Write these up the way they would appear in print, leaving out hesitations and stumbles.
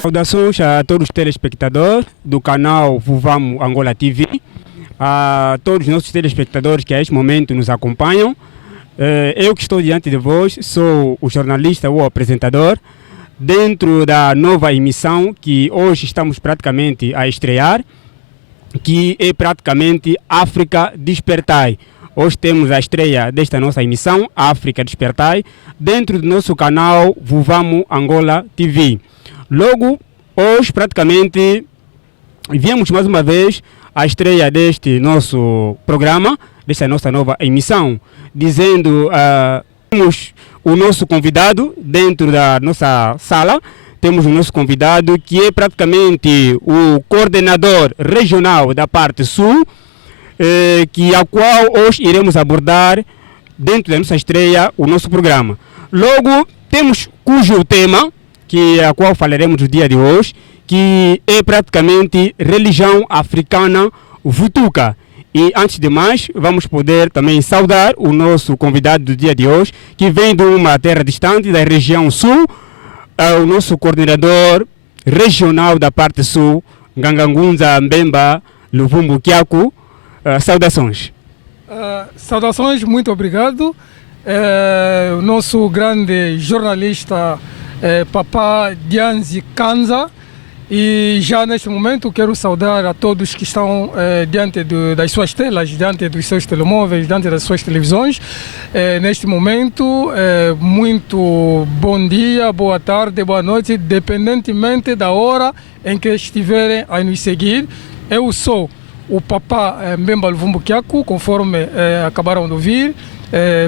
Saudações a todos os telespectadores do canal Vuvamo Angola TV, a todos os nossos telespectadores que a este momento nos acompanham. Eu que estou diante de vós sou o jornalista ou apresentador dentro da nova emissão que hoje estamos praticamente a estrear, que é praticamente África Despertai. Hoje temos a estreia desta nossa emissão, África Despertai, dentro do nosso canal Vuvamo Angola TV. Logo, hoje praticamente viemos mais uma vez à estreia deste nosso programa, desta nossa nova emissão, dizendo temos o nosso convidado dentro da nossa sala. Temos o nosso convidado que é praticamente o coordenador regional da parte sul, a qual hoje iremos abordar dentro da nossa estreia o nosso programa. Logo, temos cujo tema, a qual falaremos no dia de hoje, que é praticamente religião africana Vutuka. E antes de mais, vamos poder também saudar o nosso convidado do dia de hoje, que vem de uma terra distante, da região sul, o nosso coordenador regional da parte sul, Ngangangunza Mbemba Luvumbu Kiaku. Saudações. Saudações, muito obrigado. O nosso grande jornalista Papá Dianzi Kanza. E já neste momento quero saudar a todos que estão diante das suas telas, diante dos seus telemóveis, diante das suas televisões. Neste momento, muito bom dia, boa tarde, boa noite, independentemente da hora em que estiverem a nos seguir. Eu sou o Papá Mbemba Luvumbu Kiaku, conforme acabaram de ouvir,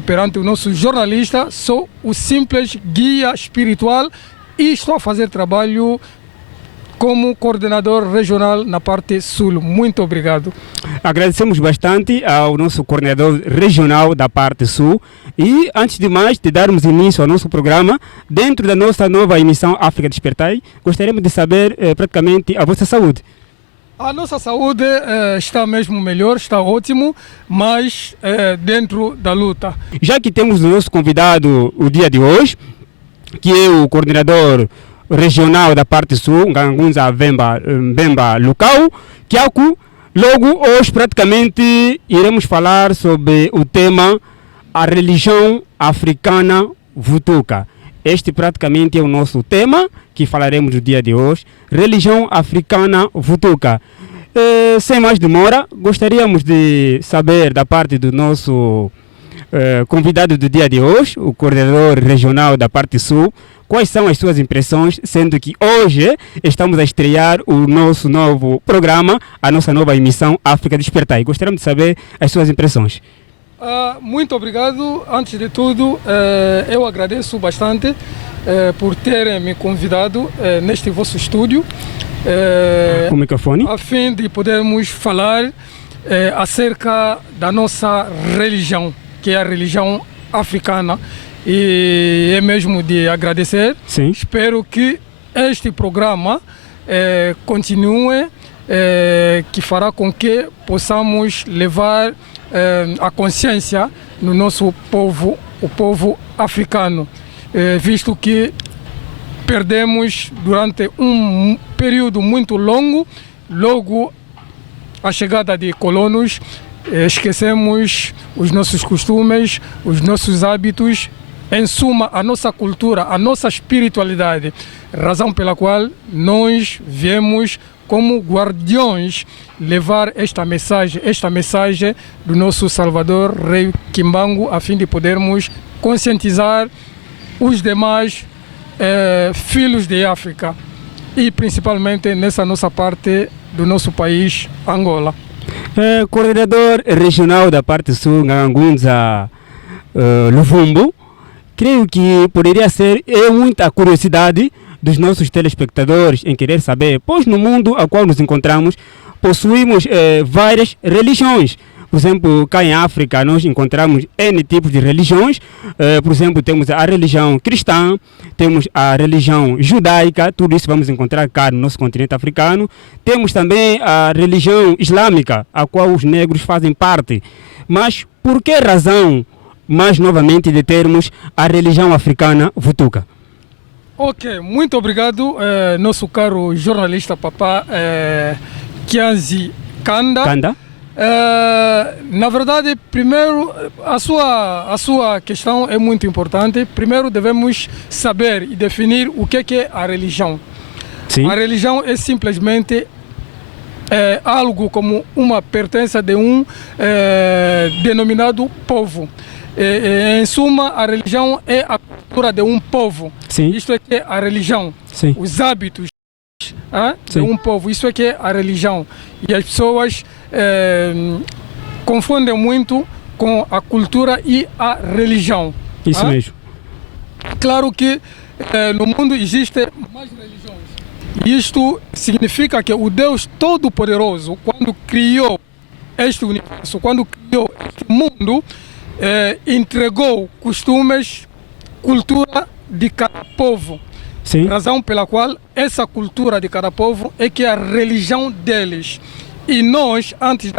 perante o nosso jornalista. Sou o simples guia espiritual e estou a fazer trabalho como coordenador regional na parte sul. Muito obrigado. Agradecemos bastante ao nosso coordenador regional da parte sul. E antes de mais, de darmos início ao nosso programa, dentro da nossa nova emissão África Despertai, gostaríamos de saber praticamente a vossa saúde. A nossa saúde está mesmo melhor, está ótimo, mas dentro da luta. Já que temos o nosso convidado o dia de hoje, que é o coordenador regional da parte sul, Ngangunza Mbemba Lukau Kiaku, logo hoje praticamente iremos falar sobre o tema a religião africana Vutuka. Este praticamente é o nosso tema que falaremos no dia de hoje, religião africana Vutuka. Sem mais demora, gostaríamos de saber da parte do nosso convidado do dia de hoje, o coordenador regional da parte sul, quais são as suas impressões, sendo que hoje estamos a estrear o nosso novo programa, a nossa nova emissão África Despertai. Gostaríamos de saber as suas impressões. Muito obrigado. Antes de tudo, eu agradeço bastante por terem me convidado neste vosso estúdio, o microfone, a fim de podermos falar acerca da nossa religião, que é a religião africana. E é mesmo de agradecer. Sim. Espero que este programa continue, que fará com que possamos levar a consciência no nosso povo, o povo africano, visto que perdemos durante um período muito longo, logo a chegada de colonos, esquecemos os nossos costumes, os nossos hábitos, em suma, a nossa cultura, a nossa espiritualidade, razão pela qual nós viemos como guardiões levar esta mensagem do nosso Salvador, Rei Kimbangu, a fim de podermos conscientizar os demais filhos de África e principalmente nessa nossa parte do nosso país, Angola. Coordenador regional da parte sul, Ngangunza Luvumbu, creio que poderia ser muita curiosidade dos nossos telespectadores em querer saber, pois no mundo ao qual nos encontramos possuímos várias religiões. Por exemplo, cá em África nós encontramos N tipos de religiões. Por exemplo, temos a religião cristã, temos a religião judaica, tudo isso vamos encontrar cá no nosso continente africano. Temos também a religião islâmica, a qual os negros fazem parte. Mas por que razão, mais novamente, de termos a religião africana Vutuka? Ok, muito obrigado, nosso caro jornalista papá Kianzi Kanda. Kanda? Na verdade, primeiro, a sua questão é muito importante. Primeiro devemos saber e definir o que é a religião. Sim. A religião é simplesmente algo como uma pertença de um denominado povo. Em suma, a religião é a cultura de um povo. Sim. Isto é que é a religião. Sim. Os hábitos de um povo. Isso é que é a religião. E as pessoas confundem muito com a cultura e a religião. Isso mesmo. Claro que no mundo existem mais religiões. Isto significa que o Deus Todo-Poderoso, quando criou este universo, quando criou este mundo, entregou costumes, cultura de cada povo. Sim. Razão pela qual essa cultura de cada povo é que é a religião deles. E nós, antes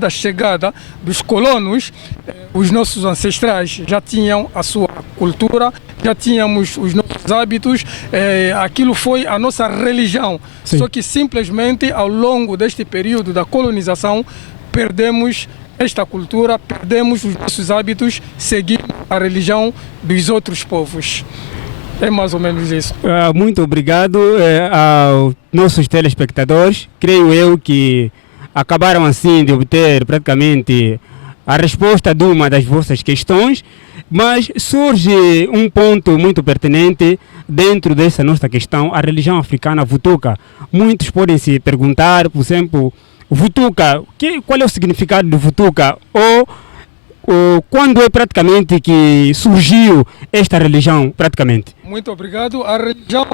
da chegada dos colonos, os nossos ancestrais já tinham a sua cultura, já tínhamos os nossos hábitos, aquilo foi a nossa religião. Sim. Só que simplesmente ao longo deste período da colonização, perdemos esta cultura, perdemos os nossos hábitos, seguindo a religião dos outros povos. É mais ou menos isso. Muito obrigado aos nossos telespectadores. Creio eu que acabaram assim de obter praticamente a resposta de uma das vossas questões, mas surge um ponto muito pertinente dentro dessa nossa questão, a religião africana Vutuka. Muitos podem se perguntar, por exemplo, Vutuka, qual é o significado de Vutuka? Ou quando é praticamente que surgiu esta religião praticamente? Muito obrigado. A religião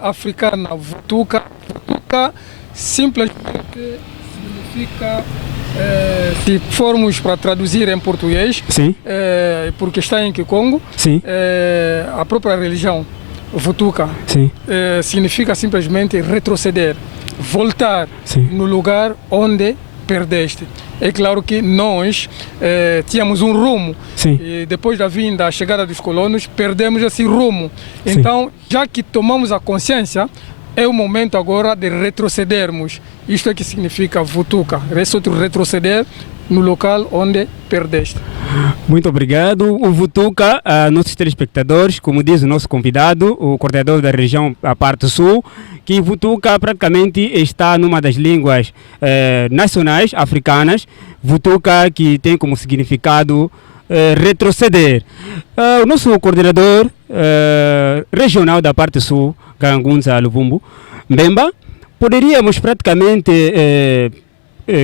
africana Vutuka simplesmente significa, se formos para traduzir em português, Sim. porque está em Kikongo, Sim. A própria religião Vutuka Sim. significa simplesmente retroceder, voltar Sim. no lugar onde perdeste. É claro que nós tínhamos um rumo. Sim. E depois da chegada dos colonos, perdemos esse rumo. Sim. Então, já que tomamos a consciência, é o momento agora de retrocedermos. Isto é que significa Vutuka, retroceder no local onde perdeste. Muito obrigado. O Vutuka, nossos telespectadores, como diz o nosso convidado, o coordenador da região, a parte sul, que Vutuka praticamente está numa das línguas nacionais africanas. Vutuka que tem como significado retroceder. O nosso coordenador regional da parte sul, Kangunza Luvumbu, Mbemba, poderíamos praticamente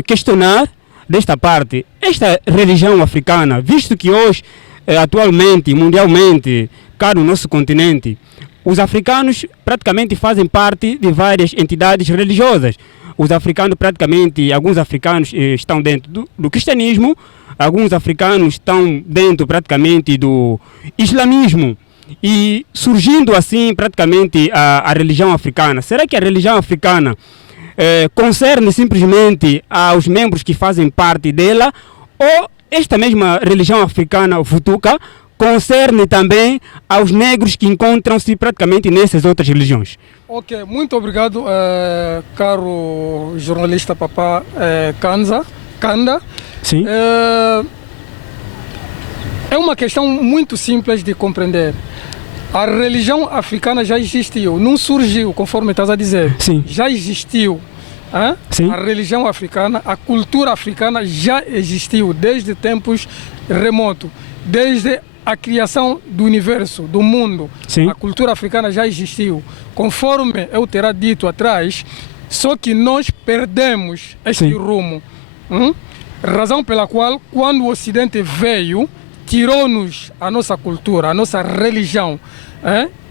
questionar desta parte, esta religião africana, visto que hoje, atualmente, mundialmente, cá no nosso continente, os africanos praticamente fazem parte de várias entidades religiosas. Os africanos praticamente, alguns africanos estão dentro do cristianismo, alguns africanos estão dentro praticamente do islamismo. E surgindo assim praticamente a religião africana. Será que a religião africana concerne simplesmente aos membros que fazem parte dela, ou esta mesma religião africana Vutuka concerne também aos negros que encontram-se praticamente nessas outras religiões? Ok, muito obrigado, caro jornalista papá Kanda. Sim. É uma questão muito simples de compreender. A religião africana já existiu, não surgiu, conforme estás a dizer. Sim. Já existiu. Sim. A religião africana, a cultura africana já existiu desde tempos remotos, desde a criação do universo, do mundo. Sim. A cultura africana já existiu. Conforme eu terá dito atrás, só que nós perdemos este Sim. rumo. Razão pela qual, quando o Ocidente veio, tirou-nos a nossa cultura, a nossa religião,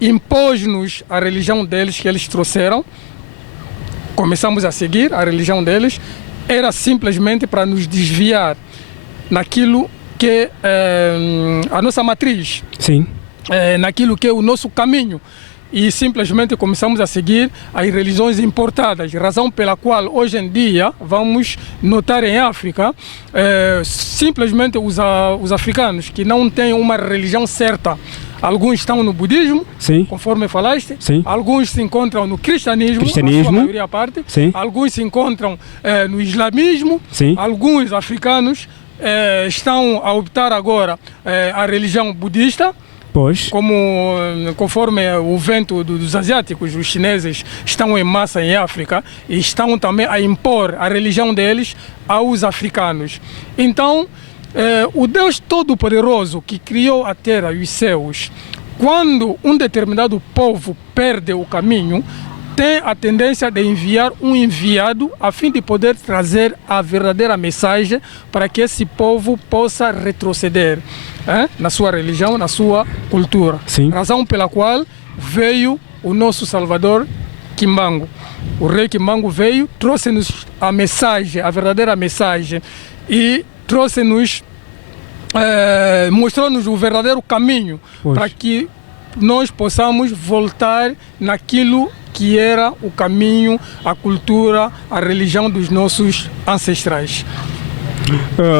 impôs-nos a religião deles que eles trouxeram, começamos a seguir a religião deles, era simplesmente para nos desviar naquilo que é a nossa matriz, Sim. naquilo que é o nosso caminho. E simplesmente começamos a seguir as religiões importadas, razão pela qual hoje em dia vamos notar em África simplesmente os africanos que não têm uma religião certa Alguns estão no budismo, Sim. conforme falaste. Sim. Alguns se encontram no cristianismo, a sua maioria parte. Sim. Alguns se encontram no islamismo. Sim. Alguns africanos estão a optar agora a religião budista. Pois. Conforme o vento dos asiáticos, os chineses estão em massa em África e estão também a impor a religião deles aos africanos. Então, o Deus Todo-Poderoso que criou a terra e os céus, quando um determinado povo perde o caminho, tem a tendência de enviar um enviado a fim de poder trazer a verdadeira mensagem para que esse povo possa retroceder na sua religião, na sua cultura. Sim. Razão pela qual veio o nosso Salvador Kimbangu. O rei Kimbangu veio, trouxe-nos a mensagem, a verdadeira mensagem, e trouxe-nos, mostrou-nos o verdadeiro caminho para que nós possamos voltar naquilo que era o caminho, a cultura, a religião dos nossos ancestrais.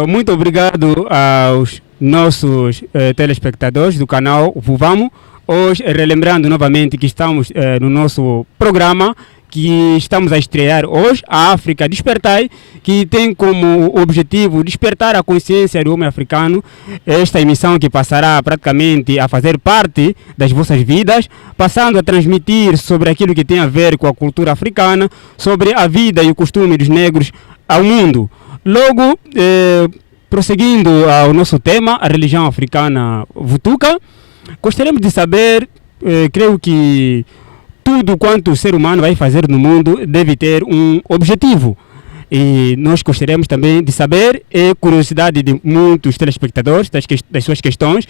Muito obrigado aos nossos telespectadores do canal Vuvamo. Hoje, relembrando novamente que estamos no nosso programa, que estamos a estrear hoje, a África Despertai, que tem como objetivo despertar a consciência do homem africano. Esta emissão que passará praticamente a fazer parte das vossas vidas, passando a transmitir sobre aquilo que tem a ver com a cultura africana, sobre a vida e o costume dos negros ao mundo. Logo, prosseguindo ao nosso tema, a religião africana Vutuka, gostaríamos de saber, creio que tudo quanto o ser humano vai fazer no mundo deve ter um objetivo. E nós gostaríamos também de saber, é curiosidade de muitos telespectadores, das suas questões,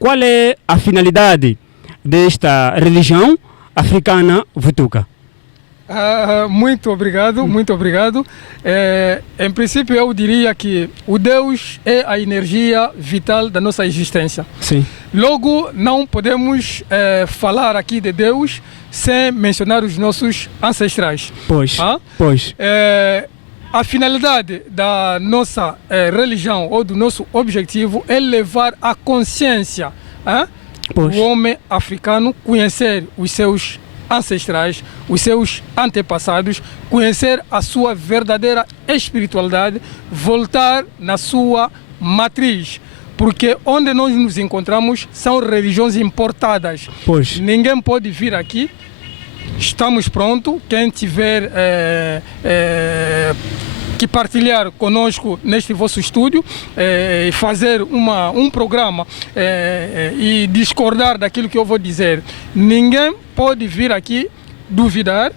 qual é a finalidade desta religião africana Vutuka. Muito obrigado, muito obrigado. Em princípio, eu diria que o Deus é a energia vital da nossa existência. Sim. Logo, não podemos falar aqui de Deus sem mencionar os nossos ancestrais. Pois, pois. A finalidade da nossa religião ou do nosso objetivo é levar a consciência do homem africano, conhecer os seus ancestrais, os seus antepassados, conhecer a sua verdadeira espiritualidade, voltar na sua matriz. Porque onde nós nos encontramos são religiões importadas. Pois. Ninguém pode vir aqui. Estamos prontos. Quem tiver que partilhar conosco neste vosso estúdio e fazer um programa e discordar daquilo que eu vou dizer. Ninguém pode vir aqui duvidar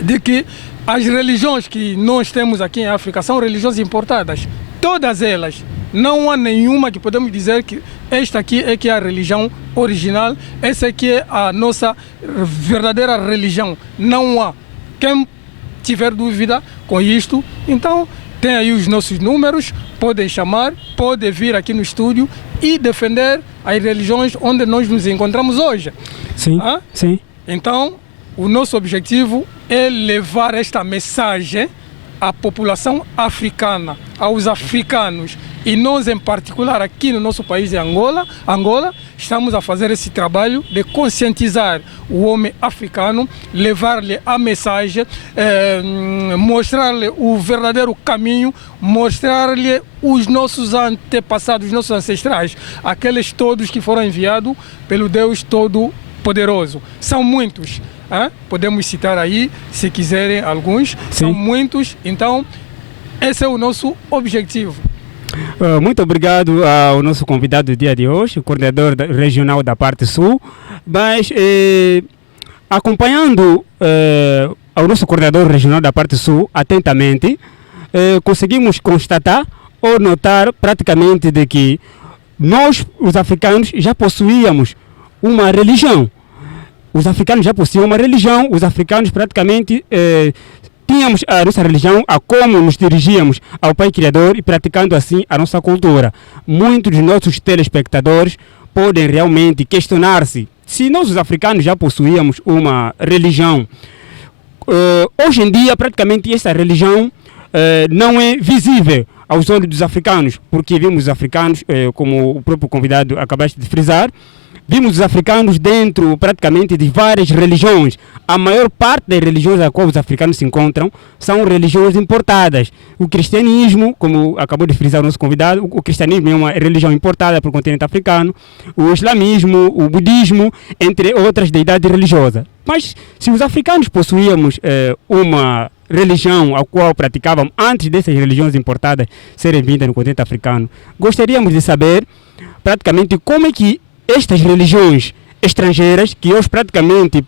de que as religiões que nós temos aqui em África são religiões importadas. Todas elas. Não há nenhuma que podemos dizer que esta aqui é que é a religião original, essa aqui é a nossa verdadeira religião. Não há. Quem tiver dúvida com isto, então tem aí os nossos números, podem chamar, podem vir aqui no estúdio e defender as religiões onde nós nos encontramos hoje. Sim, sim. Então, o nosso objetivo é levar esta mensagem à população africana, aos africanos. E nós, em particular, aqui no nosso país de Angola, estamos a fazer esse trabalho de conscientizar o homem africano, levar-lhe a mensagem, mostrar-lhe o verdadeiro caminho, mostrar-lhe os nossos antepassados, os nossos ancestrais, aqueles todos que foram enviados pelo Deus Todo-Poderoso. São muitos. Podemos citar aí, se quiserem, alguns. Sim. São muitos. Então, esse é o nosso objetivo. Muito obrigado ao nosso convidado do dia de hoje, o coordenador regional da parte sul. Mas, acompanhando ao nosso coordenador regional da parte sul atentamente, conseguimos constatar ou notar praticamente de que nós, os africanos, já possuíamos uma religião. Os africanos já possuíam uma religião, os africanos praticamente tínhamos a nossa religião, a como nos dirigíamos ao Pai Criador e praticando assim a nossa cultura. Muitos dos nossos telespectadores podem realmente questionar-se se nós os africanos já possuíamos uma religião. Hoje em dia praticamente essa religião não é visível aos olhos dos africanos, porque vimos os africanos, como o próprio convidado acabaste de frisar, vimos os africanos dentro praticamente de várias religiões. A maior parte das religiões a qual os africanos se encontram são religiões importadas. O cristianismo, como acabou de frisar o nosso convidado, o cristianismo é uma religião importada para o continente africano, o islamismo, o budismo, entre outras deidades religiosas. Mas se os africanos possuíamos uma religião a qual praticavam antes dessas religiões importadas serem vindas no continente africano, gostaríamos de saber praticamente como é que estas religiões estrangeiras, que hoje praticamente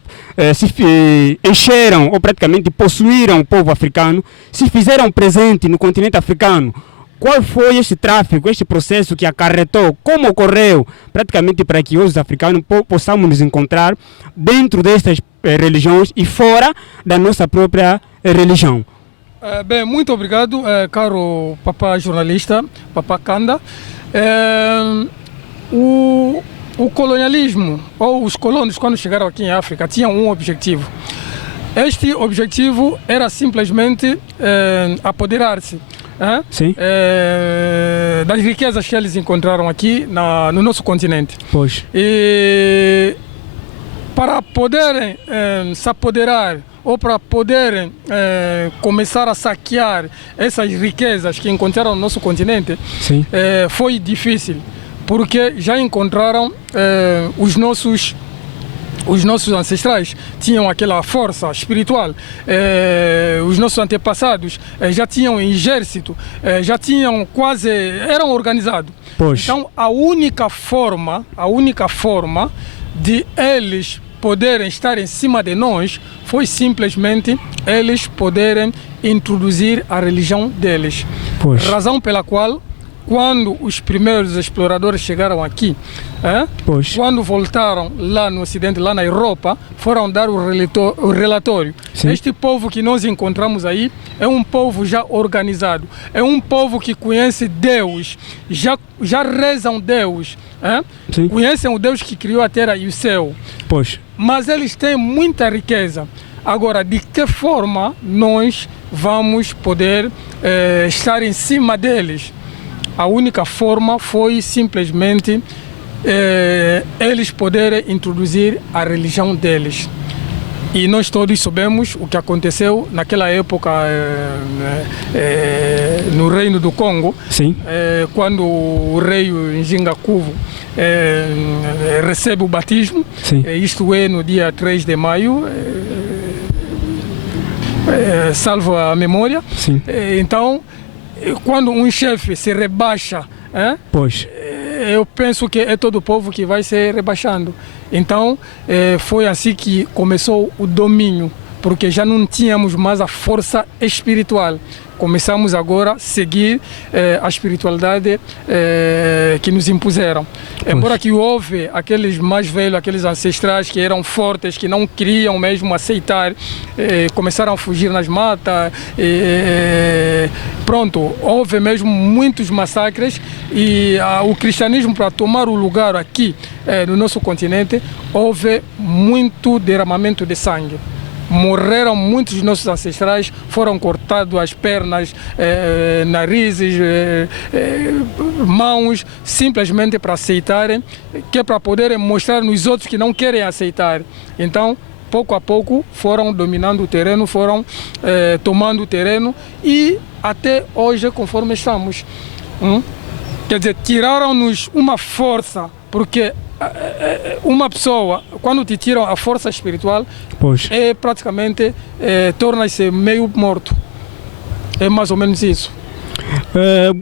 se encheram ou praticamente possuíram o povo africano, se fizeram presente no continente africano. Qual foi esse tráfico, este processo que acarretou, como ocorreu praticamente para que hoje os africanos possamos nos encontrar dentro destas religiões e fora da nossa própria religião? Bem, muito obrigado, caro papá jornalista, papá Kanda. O colonialismo, ou os colonos, quando chegaram aqui em África, tinham um objetivo. Este objetivo era simplesmente apoderar-se das riquezas que eles encontraram aqui no nosso continente. Pois. E para poderem se apoderar ou para poderem começar a saquear essas riquezas que encontraram no nosso continente, foi difícil, porque já encontraram os nossos ancestrais tinham aquela força espiritual, os nossos antepassados já tinham exército, já tinham eram organizados. Então a única forma de eles poderem estar em cima de nós foi simplesmente eles poderem introduzir a religião deles. Razão pela qual, quando os primeiros exploradores chegaram aqui, quando voltaram lá no Ocidente, lá na Europa, foram dar o relatório. Este povo que nós encontramos aí é um povo já organizado, é um povo que conhece Deus, já rezam Deus, conhecem o Deus que criou a terra e o céu. Mas eles têm muita riqueza. Agora, de que forma nós vamos poder estar em cima deles? A única forma foi simplesmente eles poderem introduzir a religião deles. E nós todos sabemos o que aconteceu naquela época no Reino do Congo, quando o rei Njinga Kuvu recebe o batismo, isto é no dia 3 de maio, salvo a memória. Então, quando um chefe se rebaixa, eu penso que é todo o povo que vai se rebaixando. Então, foi assim que começou o domínio, porque já não tínhamos mais a força espiritual. Começamos agora a seguir a espiritualidade que nos impuseram. Embora que houve aqueles mais velhos, aqueles ancestrais que eram fortes, que não queriam mesmo aceitar, começaram a fugir nas matas. Pronto, houve mesmo muitos massacres e o cristianismo, para tomar o lugar aqui no nosso continente, houve muito derramamento de sangue. Morreram muitos dos nossos ancestrais, foram cortados as pernas, narizes, mãos, simplesmente para aceitarem, que é para poderem mostrar nos outros que não querem aceitar. Então, pouco a pouco, foram dominando o terreno, foram tomando o terreno e até hoje, conforme estamos. Quer dizer, tiraram-nos uma força, porque uma pessoa, quando te tiram a força espiritual, praticamente torna-se meio morto. É mais ou menos isso.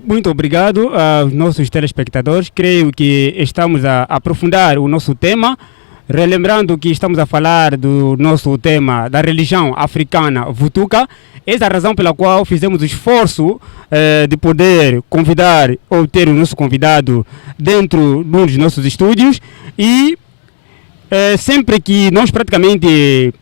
Muito obrigado aos nossos telespectadores. Creio que estamos a aprofundar o nosso tema, relembrando que estamos a falar do nosso tema da religião africana Vutuka. Essa é a razão pela qual fizemos o esforço de poder convidar ou ter o nosso convidado dentro de um dos nossos estúdios e sempre que nós praticamente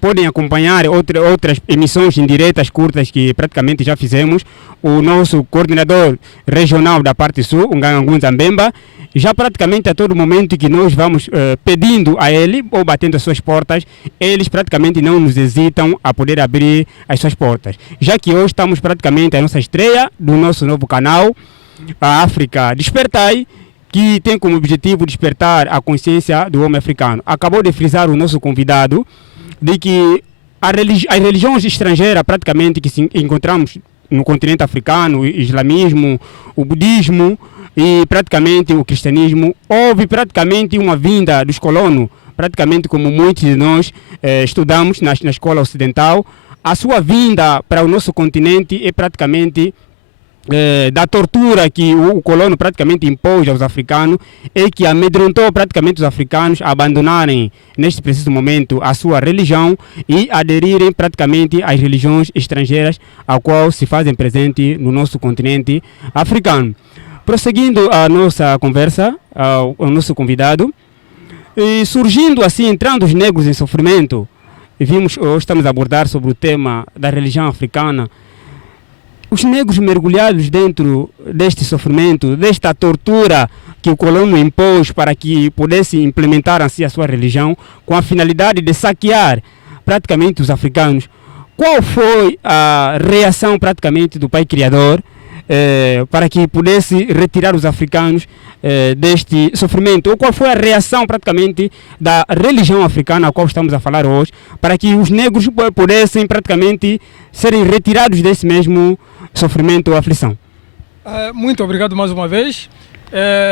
podem acompanhar outras emissões indiretas curtas que praticamente já fizemos, o nosso coordenador regional da parte sul, o Ngangangunza Mbemba, já praticamente a todo momento que nós vamos pedindo a ele ou batendo as suas portas, eles praticamente não nos hesitam a poder abrir as suas portas. Já que hoje estamos praticamente a nossa estreia do nosso novo canal, a África Despertai, que tem como objetivo despertar a consciência do homem africano. Acabou de frisar o nosso convidado de que as religiões estrangeiras praticamente que encontramos no continente africano, o islamismo, o budismo e praticamente o cristianismo, houve praticamente uma vinda dos colonos, praticamente como muitos de nós estudamos na escola ocidental. A sua vinda para o nosso continente é praticamente da tortura que o colono praticamente impôs aos africanos e que amedrontou praticamente os africanos a abandonarem neste preciso momento a sua religião e aderirem praticamente às religiões estrangeiras a qual se fazem presente no nosso continente africano. Prosseguindo a nossa conversa, ao nosso convidado, e surgindo assim, entrando os negros em sofrimento, e hoje estamos a abordar sobre o tema da religião africana. Os negros mergulhados dentro deste sofrimento, desta tortura que o colono impôs para que pudesse implementar assim a sua religião, com a finalidade de saquear praticamente os africanos. Qual foi a reação praticamente do Pai Criador para que pudesse retirar os africanos deste sofrimento? Ou qual foi a reação praticamente da religião africana a qual estamos a falar hoje, para que os negros pudessem praticamente serem retirados desse mesmo sofrimento ou aflição? Muito obrigado mais uma vez.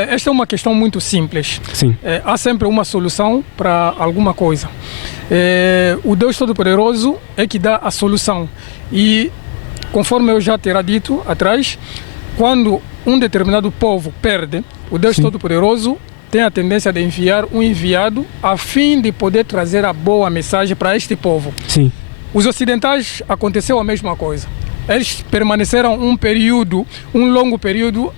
Esta é uma questão muito simples. Sim. Há sempre uma solução para alguma coisa. O Deus Todo-Poderoso é que dá a solução. E, conforme eu já terá dito atrás, quando um determinado povo perde, o Deus Todo-Poderoso tem a tendência de enviar um enviado a fim de poder trazer a boa mensagem para este povo. Sim. Os ocidentais aconteceu a mesma coisa. Eles permaneceram um longo período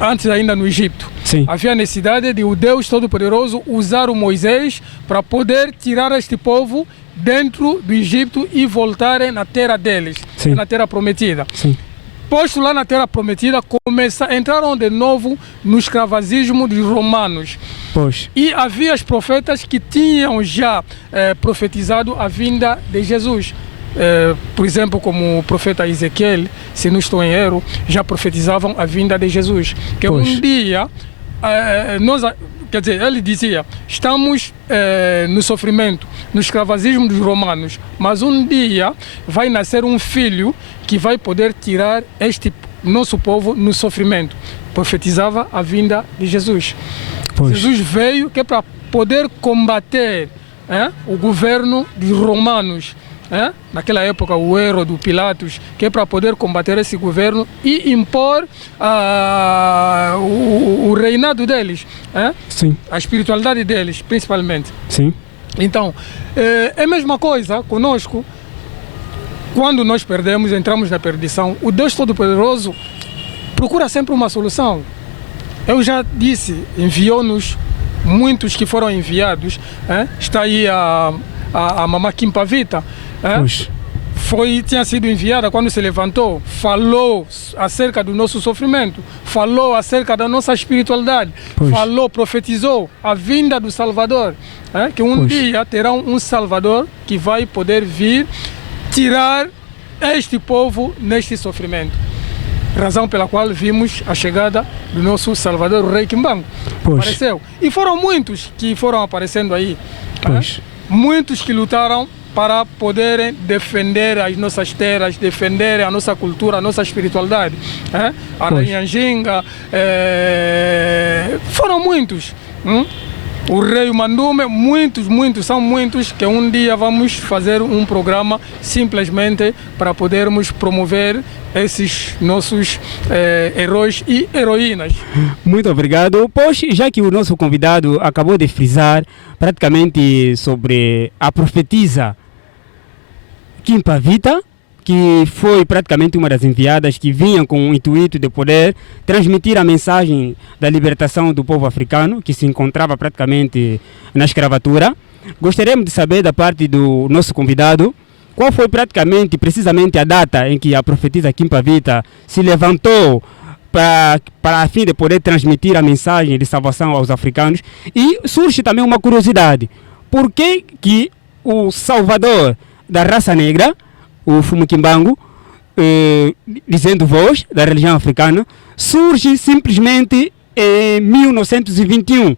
antes ainda no Egito. Sim. Havia necessidade de o Deus Todo-Poderoso usar o Moisés para poder tirar este povo dentro do Egito e voltarem na terra deles, Sim. na terra prometida. Sim. Posto lá na terra prometida, entraram de novo no escravagismo dos romanos. Pois. E havia os profetas que tinham já profetizado a vinda de Jesus. Por exemplo, como o profeta Ezequiel, se não estou em erro, já profetizavam a vinda de Jesus. Que Pois. Um dia, quer dizer, ele dizia, estamos no sofrimento, no escravagismo dos romanos, mas um dia vai nascer um filho que vai poder tirar este nosso povo no sofrimento. Profetizava a vinda de Jesus. Pois. Jesus veio que é para poder combater o governo dos romanos. Naquela época, o Herodes, Pilatos, que é para poder combater esse governo e impor o reinado deles, Sim. a espiritualidade deles, principalmente. Sim. Então, é a mesma coisa conosco. Quando nós perdemos, entramos na perdição, o Deus Todo-Poderoso procura sempre uma solução. Eu já disse, enviou-nos muitos que foram enviados. Está aí a Mamã Kimpavita. Tinha sido enviada quando se levantou, falou acerca do nosso sofrimento, falou acerca da nossa espiritualidade, falou, profetizou a vinda do Salvador, que um dia terá um Salvador que vai poder vir tirar este povo neste sofrimento. Razão pela qual vimos a chegada do nosso Salvador, o Rei Kimbangu. Apareceu. E foram muitos que foram aparecendo aí. Muitos que lutaram para poderem defender as nossas terras, defender a nossa cultura, a nossa espiritualidade. A Ranhanjinga, foram muitos. O Rei Mandume, são muitos que um dia vamos fazer um programa simplesmente para podermos promover esses nossos heróis e heroínas. Muito obrigado. Pois, já que o nosso convidado acabou de frisar praticamente sobre a profetisa Kimpavita, que foi praticamente uma das enviadas que vinha com o intuito de poder transmitir a mensagem da libertação do povo africano, que se encontrava praticamente na escravatura. Gostaríamos de saber da parte do nosso convidado qual foi precisamente a data em que a profetisa Kimpavita se levantou para a fim de poder transmitir a mensagem de salvação aos africanos. E surge também uma curiosidade: por que o salvador da raça negra, o Fumu Kimbangu, dizendo voz da religião africana, surge simplesmente em 1921,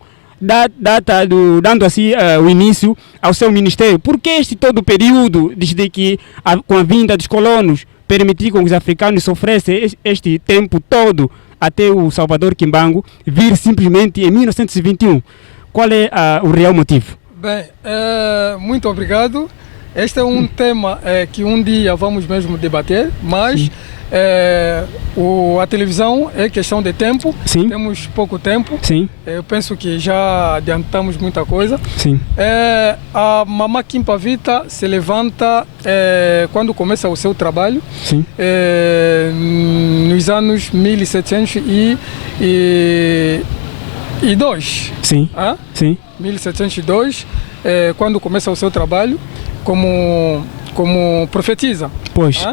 dando assim o início ao seu ministério. Por que este todo o período, desde que com a vinda dos colonos, permitiu que os africanos sofressem este tempo todo até o Salvador Kimbangu vir simplesmente em 1921? Qual é o real motivo? Bem, muito obrigado. Este é um tema que um dia vamos mesmo debater, mas a televisão é questão de tempo. Sim. Temos pouco tempo. Sim. Eu penso que já adiantamos muita coisa. Sim. A Mamã Kimpavita se levanta quando começa o seu trabalho. Sim. Nos anos 1702. Sim. Sim. 1702, quando começa o seu trabalho como profetisa. Pois.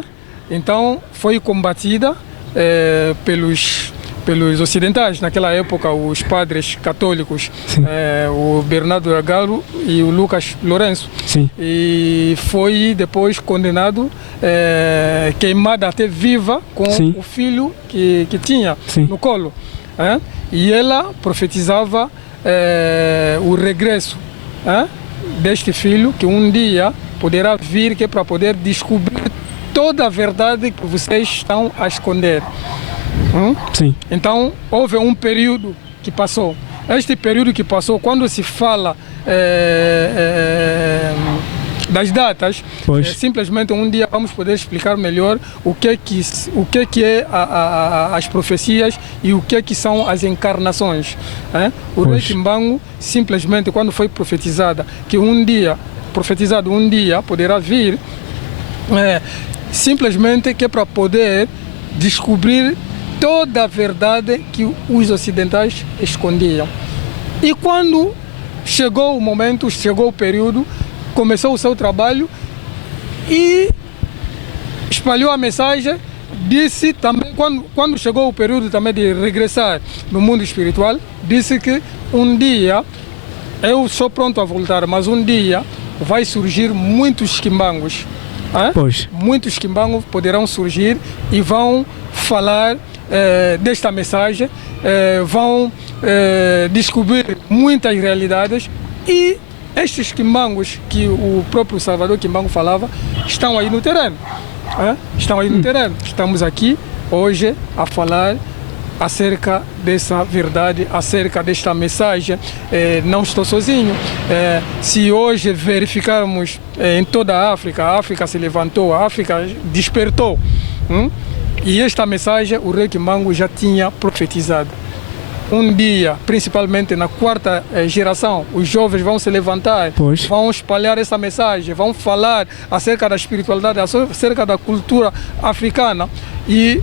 Então foi combatida pelos ocidentais. Naquela época, os padres católicos, o Bernardo Galo e o Lucas Lourenço. Sim. E foi depois condenado, queimada até viva com o filho que tinha no colo. E ela profetizava o regresso deste filho, que um dia poderá vir, que é para poder descobrir toda a verdade que vocês estão a esconder. Sim. Então, houve um período que passou. Este período que passou, quando se fala das datas, simplesmente um dia vamos poder explicar melhor o que é as profecias e o que são as encarnações. O rei Kimbangu, simplesmente, quando foi profetizado um dia poderá vir, simplesmente que é para poder descobrir toda a verdade que os ocidentais escondiam. E quando chegou o momento, chegou o período, começou o seu trabalho e espalhou a mensagem, disse também, quando chegou o período também de regressar no mundo espiritual, disse que um dia, eu sou pronto a voltar, mas um dia vai surgir muitos quimbangos. Muitos quimbangos poderão surgir e vão falar desta mensagem, vão descobrir muitas realidades, e estes quimbangos que o próprio Salvador Kimbangu falava estão aí no terreno. Estão aí no terreno. Estamos aqui hoje a falar acerca dessa verdade, acerca desta mensagem. Não estou sozinho. Se hoje verificarmos em toda a África se levantou, a África despertou. E esta mensagem o rei Kimbangu já tinha profetizado. Um dia, principalmente na quarta geração, os jovens vão se levantar, vão espalhar essa mensagem, vão falar acerca da espiritualidade, acerca da cultura africana. E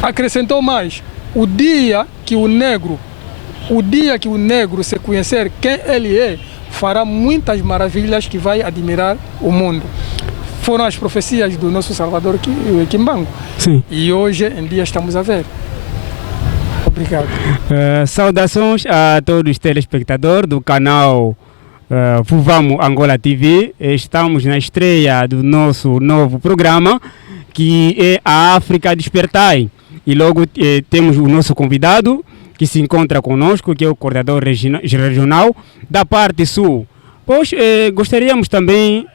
acrescentou mais, o dia que o negro se conhecer quem ele é, fará muitas maravilhas que vai admirar o mundo. Foram as profecias do nosso Salvador Kimbangu. Sim. E hoje em dia estamos a ver. Obrigado. Saudações a todos os telespectadores do canal Vuvamo Angola TV. Estamos na estreia do nosso novo programa, que é a África Despertai. E logo temos o nosso convidado, que se encontra conosco, que é o coordenador regional da parte sul. Pois gostaríamos também,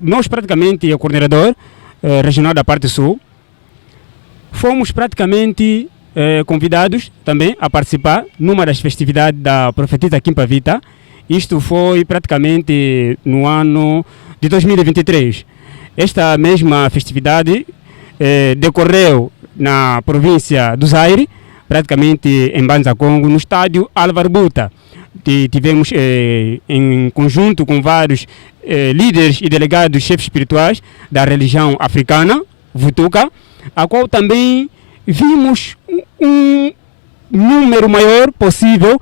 nós praticamente, o coordenador regional da parte sul, fomos praticamente convidados também a participar numa das festividades da profetisa Kimpavita. Isto foi praticamente no ano de 2023. Esta mesma festividade decorreu na província do Zaire, praticamente em Banza Congo, no estádio Álvaro Buta. Tivemos em conjunto com vários líderes e delegados chefes espirituais da religião africana, Vutuka, a qual também vimos um número maior possível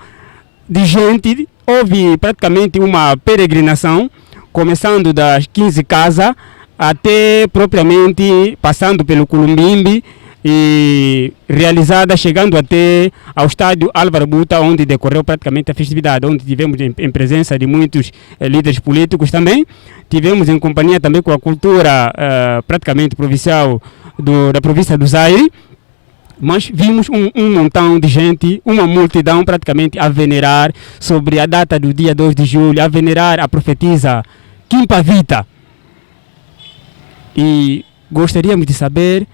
de gente. Houve praticamente uma peregrinação, começando das 15 casas até propriamente passando pelo Culumbimbi, e realizada chegando até ao estádio Álvaro Buta, onde decorreu praticamente a festividade, onde tivemos em presença de muitos líderes políticos também. Tivemos em companhia também com a cultura praticamente provincial da província do Zaire. Mas vimos um montão de gente, uma multidão praticamente a venerar sobre a data do dia 2 de julho, a venerar a profetisa Kimpavita. E gostaríamos de saber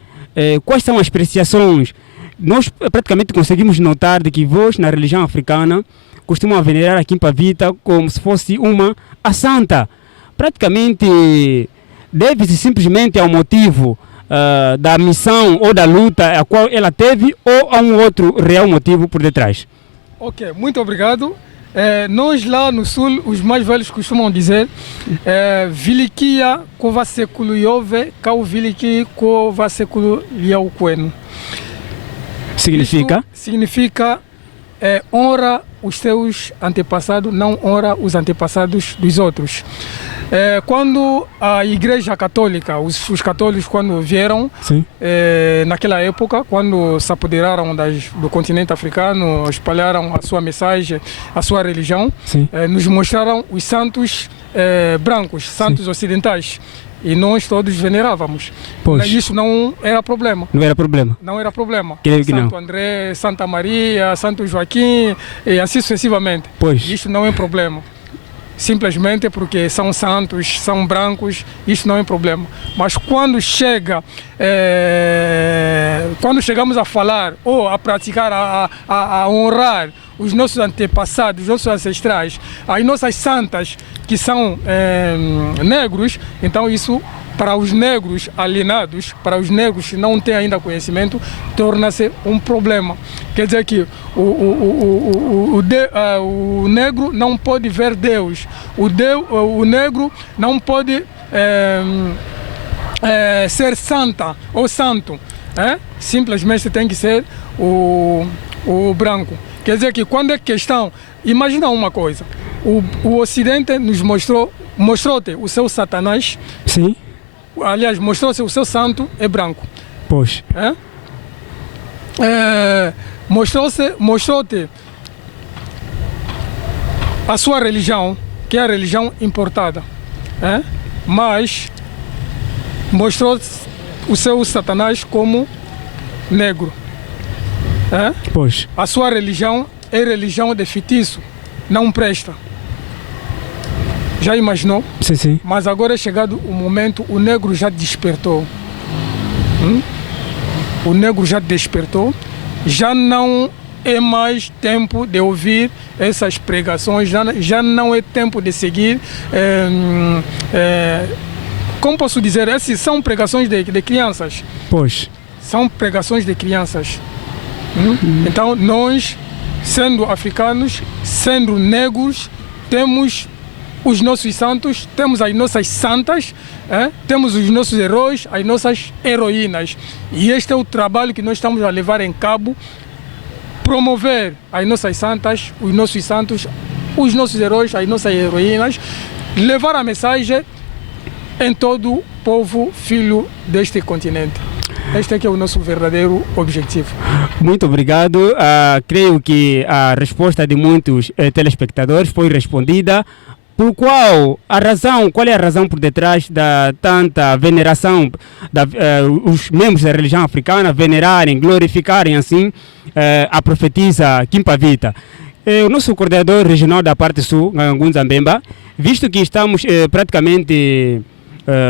quais são as apreciações. Nós praticamente conseguimos notar de que vós, na religião africana, costumam venerar a Kimpavita como se fosse a santa. Praticamente deve-se simplesmente ao motivo da missão ou da luta a qual ela teve, ou há um outro real motivo por detrás? Ok, muito obrigado. Nós lá no sul, os mais velhos costumam dizer Vilikia kova sekulu yove, kau viliki kova sekulu liau kwenu. Significa? Isto significa honra os teus antepassados, não honra os antepassados dos outros. Quando a Igreja Católica, os católicos quando vieram, naquela época, quando se apoderaram do continente africano, espalharam a sua mensagem, a sua religião, nos mostraram os santos brancos, santos ocidentais. E nós todos venerávamos. Mas isso não era problema. Não era problema? Não era problema. Santo André, Santa Maria, Santo Joaquim, e assim sucessivamente. Isso não é problema. Simplesmente porque são santos, são brancos, isso não é problema. Mas quando chegamos a falar ou a praticar, a honrar os nossos antepassados, os nossos ancestrais, as nossas santas que são negros, então isso para os negros alienados, para os negros que não têm ainda conhecimento, torna-se um problema. Quer dizer que o negro não pode ver Deus, o negro não pode ser santa ou santo, simplesmente tem que ser o branco. Quer dizer que quando é questão, imagina uma coisa, o Ocidente nos mostrou-te o seu Satanás. Sim. Aliás, mostrou-se o seu santo é branco. Mostrou-te a sua religião, que é a religião importada. Mas mostrou o seu Satanás como negro. A sua religião é religião de feitiço, não presta. Já imaginou? Sim. Mas agora é chegado o momento, o negro já despertou. O negro já despertou. Já não é mais tempo de ouvir essas pregações, já não é tempo de seguir. Como posso dizer? Essas são pregações de crianças. São pregações de crianças. Então nós, sendo africanos, sendo negros, temos os nossos santos, temos as nossas santas, temos os nossos heróis, as nossas heroínas. E este é o trabalho que nós estamos a levar em cabo, promover as nossas santas, os nossos santos, os nossos heróis, as nossas heroínas, levar a mensagem em todo o povo filho deste continente. Este é que é o nosso verdadeiro objetivo. Muito obrigado. Creio que a resposta de muitos telespectadores foi respondida. Qual é a razão por detrás da tanta veneração, os membros da religião africana venerarem, glorificarem assim a profetisa Kimpavita? O nosso coordenador regional da parte sul, Ngangunza Mbemba, visto que estamos praticamente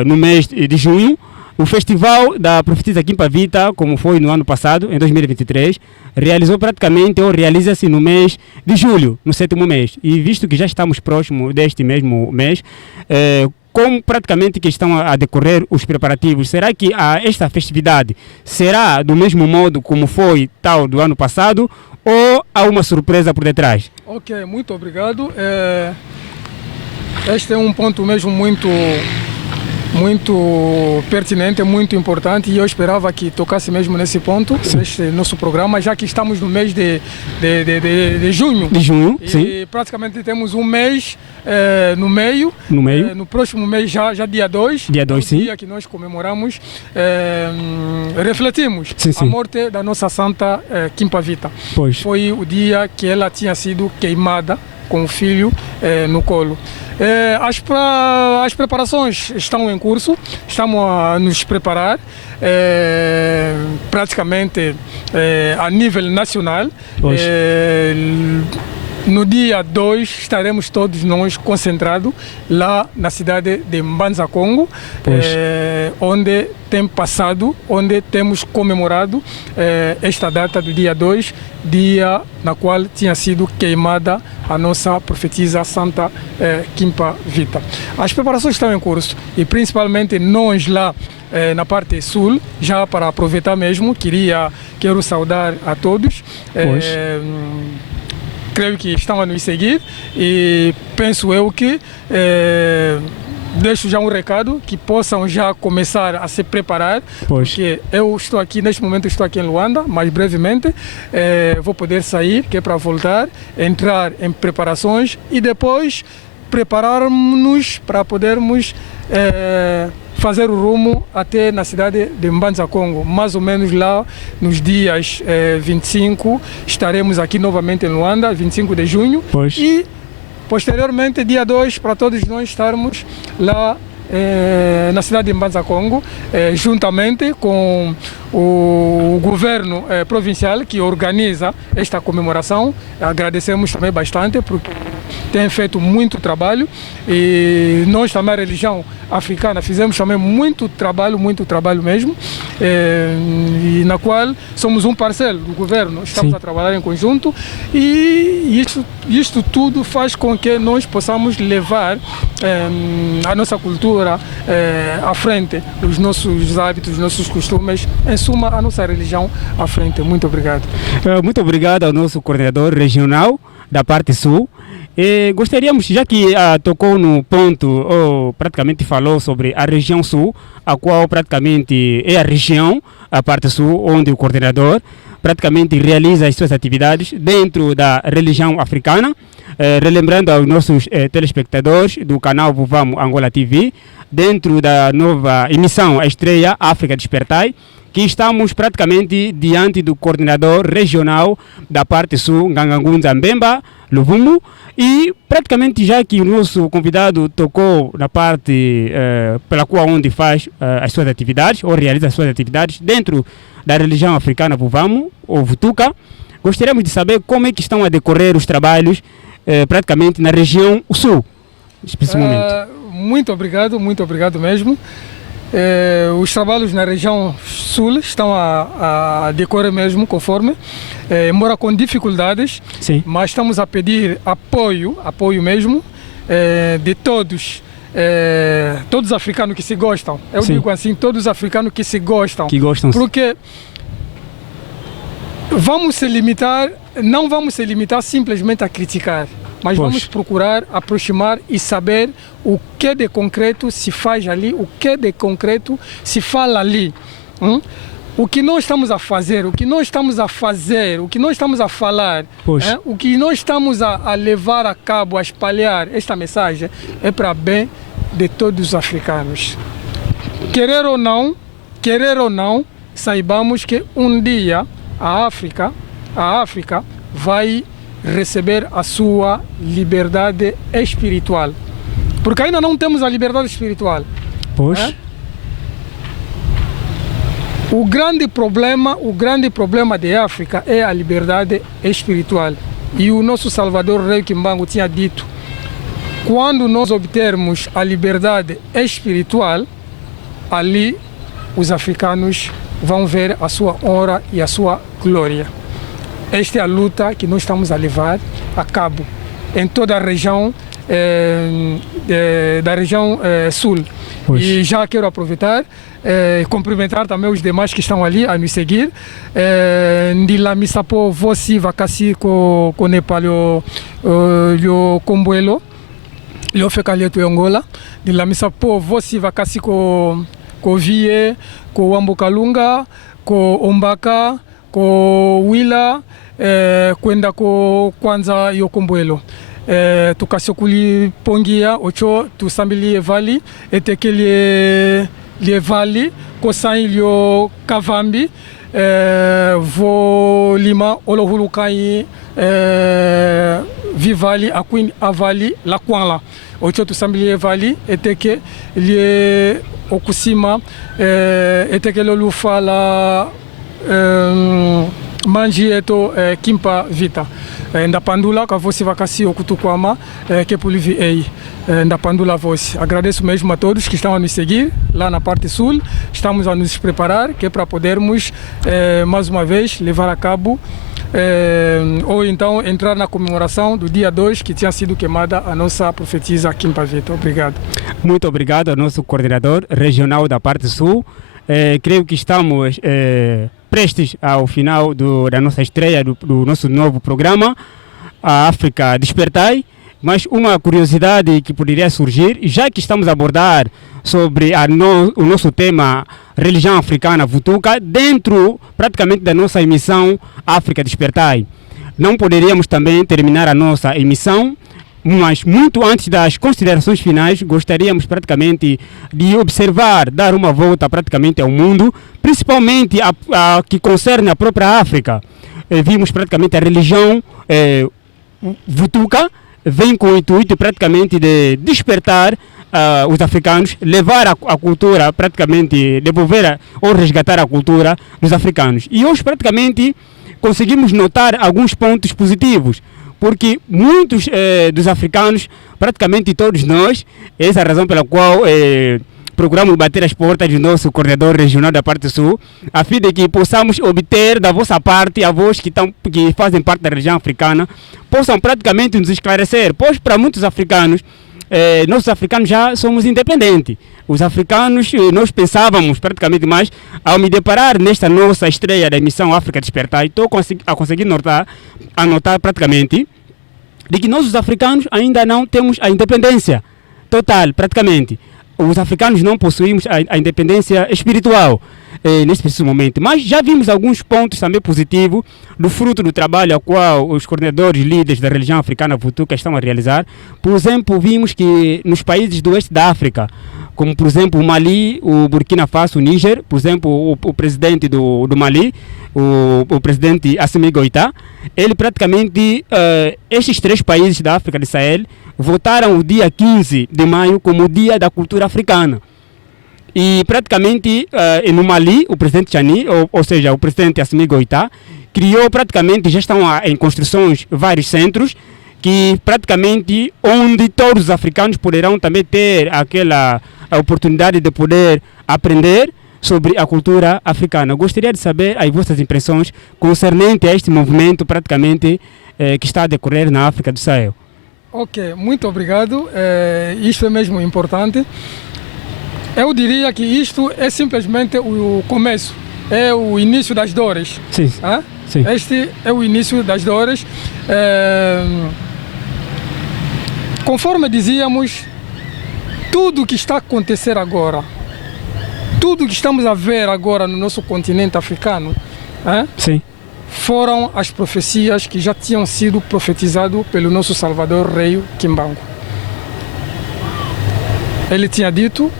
no mês de junho, o festival da profetisa Kimpavita, como foi no ano passado, em 2023, realizou praticamente ou realiza-se no mês de julho, no 7º mês. E visto que já estamos próximos deste mesmo mês, como praticamente que estão a decorrer os preparativos, será que esta festividade será do mesmo modo como foi tal do ano passado, ou há uma surpresa por detrás? Ok, muito obrigado. Este é um ponto mesmo muito muito pertinente, muito importante, e eu esperava que tocasse mesmo nesse ponto, neste nosso programa, já que estamos no mês de junho. De junho, e sim. praticamente temos um mês no meio. No próximo mês, já dia 2, dia 2, sim. Dia que nós comemoramos, refletimos sim, sim. a morte da nossa santa Quimpa Vita. Pois. Foi o dia que ela tinha sido queimada com o filho no colo. As preparações estão em curso, estamos a nos preparar praticamente a nível nacional. No dia 2 estaremos todos nós concentrados lá na cidade de Mbanza, Congo, onde tem passado, onde temos comemorado esta data do dia 2, dia na qual tinha sido queimada a nossa profetisa Santa Quimpa Vita. As preparações estão em curso e principalmente nós lá na parte sul, já para aproveitar mesmo, quero saudar a todos. Creio que estão a nos seguir e penso eu que deixo já um recado que possam já começar a se preparar, porque eu estou aqui, neste momento estou aqui em Luanda, mas brevemente vou poder sair, que é para voltar, entrar em preparações e depois prepararmos para podermos fazer o rumo até na cidade de Mbanza, Congo. Mais ou menos lá nos dias 25 estaremos aqui novamente em Luanda, 25 de junho. E posteriormente, dia 2, para todos nós estarmos lá na cidade de Mbanza, Congo, juntamente com o governo provincial que organiza esta comemoração. Agradecemos também bastante porque tem feito muito trabalho e nós também, a religião africana, fizemos também muito trabalho mesmo, e na qual somos um parceiro do governo, estamos a trabalhar em conjunto e isto tudo faz com que nós possamos levar a nossa cultura à frente, os nossos hábitos, os nossos costumes, em suma, a nossa religião à frente. Muito obrigado. Muito obrigado ao nosso coordenador regional da parte sul. Gostaríamos, já que tocou no ponto, ou praticamente falou sobre a região sul, a qual praticamente é a região, a parte sul, onde o coordenador praticamente realiza as suas atividades dentro da religião africana, relembrando aos nossos telespectadores do canal Vuvamo Angola TV, dentro da nova emissão, a estreia África Despertai, que estamos praticamente diante do coordenador regional da parte sul, Ngangangunza Mbemba, Luvumu, e praticamente já que o nosso convidado tocou na parte pela qual onde faz as suas atividades, ou realiza as suas atividades dentro da religião africana Vuvamo, ou Vutuka, gostaríamos de saber como é que estão a decorrer os trabalhos praticamente na região sul, especificamente. Muito obrigado mesmo. Os trabalhos na região sul estão a decorrer mesmo conforme, embora com dificuldades, mas estamos a pedir apoio mesmo de todos os africanos que se gostam. Eu digo assim, todos os africanos que se gostam. Porque não vamos se limitar simplesmente a criticar, mas vamos procurar aproximar e saber o que de concreto se faz ali, o que de concreto se fala ali. O que nós estamos a fazer, o que nós estamos a falar, o que nós estamos a levar a cabo, a espalhar esta mensagem é para bem de todos os africanos. Querer ou não, saibamos que um dia a África vai receber a sua liberdade espiritual. Porque ainda não temos a liberdade espiritual. O grande problema de África é a liberdade espiritual. E o nosso Salvador Rei Kimbangu tinha dito: quando nós obtermos a liberdade espiritual, ali os africanos vão ver a sua honra e a sua glória. Esta é a luta que nós estamos a levar a cabo em toda a região da região sul. E já quero aproveitar e cumprimentar também os demais que estão ali a nos seguir. Ndila misapo vosi vakasi ko Nepal yo kombuelo. Leo feka letu Angola de lamisa povo vosi vakasi ko vie ko Wambokalunga ko Ombaka ko Wila kwenda ko kwanza yokombwelo tukasi kulipongia ocho tusambilie vali etekelie vali ko sanilio kavambi vo lima olohulukai vivali akwin avali la kwanla ocho tusambilie vali eteke lie okusima eteke lolufa la manji eto kimpa vita ndapandula ka vosi vakasi okutukwama que pulivi ei ndapandula vosi. Agradeço mesmo a todos que estão a nos seguir lá na parte sul. Estamos a nos preparar que é para podermos mais uma vez levar a cabo ou então entrar na comemoração do dia 2 que tinha sido queimada a nossa profetisa Kimpa Vita. Obrigado. Muito obrigado ao nosso coordenador regional da parte sul. Creio que estamos prestes ao final da nossa estreia do nosso novo programa, a África Despertai. Mas uma curiosidade que poderia surgir, já que estamos a abordar sobre o nosso tema religião africana Vutuka, dentro praticamente da nossa emissão África Despertai, não poderíamos também terminar a nossa emissão, mas muito antes das considerações finais, gostaríamos praticamente de observar, dar uma volta praticamente ao mundo, principalmente a que concerne a própria África. Vimos praticamente a religião Vutuka, vem com o intuito praticamente de despertar os africanos, levar a cultura, praticamente devolver ou resgatar a cultura dos africanos. E hoje praticamente conseguimos notar alguns pontos positivos, porque muitos dos africanos, praticamente todos nós, essa é a razão pela qual procuramos bater as portas do nosso coordenador regional da parte sul, a fim de que possamos obter da vossa parte, a voz que fazem parte da região africana, possam praticamente nos esclarecer, pois para muitos africanos, nós africanos já somos independentes. Os africanos, nós pensávamos praticamente mais, ao me deparar nesta nossa estreia da emissão África Despertar, estou a conseguir anotar praticamente de que nós os africanos ainda não temos a independência total, praticamente. Os africanos não possuímos a independência espiritual nesse preciso momento. Mas já vimos alguns pontos também positivos do fruto do trabalho ao qual os coordenadores líderes da religião africana Vutuka estão a realizar. Por exemplo, vimos que nos países do oeste da África, como por exemplo o Mali, o Burkina Faso, o Níger, por exemplo o presidente do Mali, o presidente Assimi Goïta, ele praticamente, estes 3 países da África de Sahel, votaram o dia 15 de maio como o Dia da Cultura Africana. E praticamente no Mali, o presidente Chani, ou seja, o presidente Assimi Goïta, criou praticamente, já estão em construções vários centros, que praticamente onde todos os africanos poderão também ter a oportunidade de poder aprender sobre a cultura africana. Gostaria de saber as vossas impressões concernente a este movimento praticamente que está a decorrer na África do Sahel. Ok, muito obrigado. Isto é mesmo importante. Eu diria que isto é simplesmente o começo, é o início das dores. Sim. Sim. Este é o início das dores. Conforme dizíamos, tudo que está a acontecer agora, tudo que estamos a ver agora no nosso continente africano, sim, foram as profecias que já tinham sido profetizadas pelo nosso Salvador Rei Kimbangu. Ele tinha dito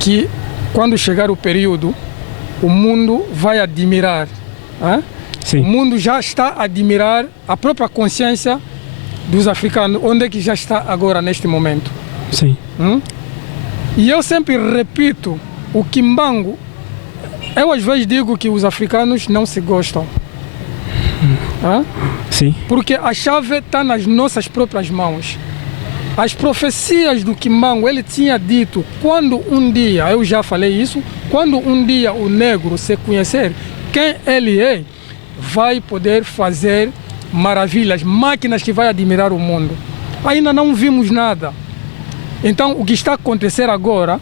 que quando chegar o período, o mundo vai admirar. Sim. O mundo já está a admirar a própria consciência dos africanos, onde é que já está agora neste momento. Sim. E eu sempre repito, o Kimbangu, eu às vezes digo que os africanos não se gostam. Sim. Porque a chave está nas nossas próprias mãos. As profecias do Kimbangu, ele tinha dito, quando um dia, eu já falei isso, quando um dia o negro se conhecer quem ele é, vai poder fazer maravilhas, máquinas que vai admirar o mundo. Ainda não vimos nada. Então, o que está a acontecer agora,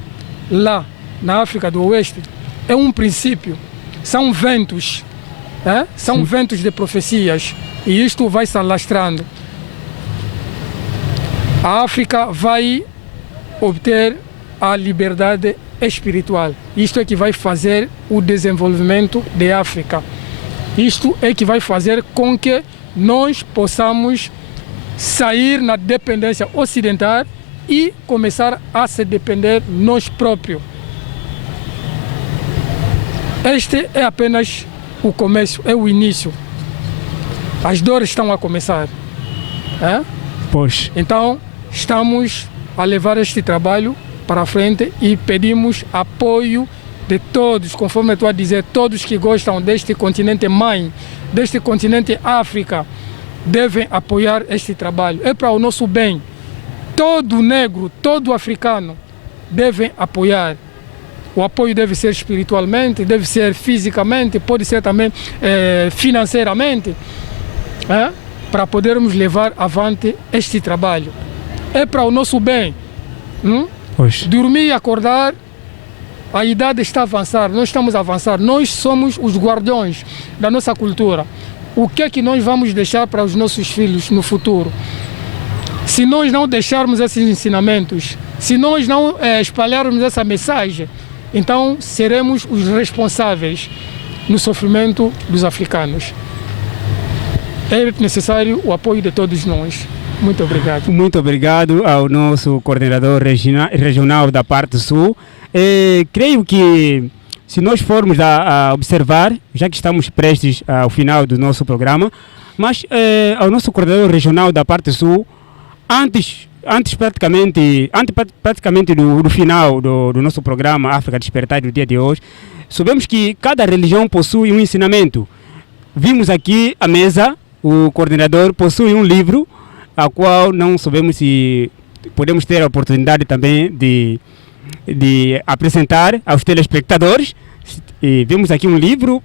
lá na África do Oeste, é um princípio. São ventos. São ventos de profecias. E isto vai se alastrando. A África vai obter à liberdade espiritual. Isto é que vai fazer o desenvolvimento da África. Isto é que vai fazer com que nós possamos sair na dependência ocidental e começar a se depender nós próprios. Este é apenas o começo, é o início. As dores estão a começar. Pois. Então, estamos a levar este trabalho para a frente e pedimos apoio de todos, conforme eu estou a dizer, todos que gostam deste continente mãe, deste continente África, devem apoiar este trabalho. É para o nosso bem. Todo negro, todo africano devem apoiar. O apoio deve ser espiritualmente, deve ser fisicamente, pode ser também financeiramente, para podermos levar avante este trabalho. É para o nosso bem. Dormir e acordar, a idade está a avançar, nós estamos a avançar, nós somos os guardiões da nossa cultura. O que é que nós vamos deixar para os nossos filhos no futuro? Se nós não deixarmos esses ensinamentos, se nós não espalharmos essa mensagem, então seremos os responsáveis no sofrimento dos africanos. É necessário o apoio de todos nós. Muito obrigado. Muito obrigado ao nosso coordenador regional da parte sul. Creio que se nós formos a observar, já que estamos prestes ao final do nosso programa, mas ao nosso coordenador regional da parte sul, antes praticamente do final do nosso programa África Despertar do dia de hoje, sabemos que cada religião possui um ensinamento. Vimos aqui à mesa, o coordenador possui um livro, a qual não sabemos se podemos ter a oportunidade também de apresentar aos telespectadores. E vemos aqui um livro,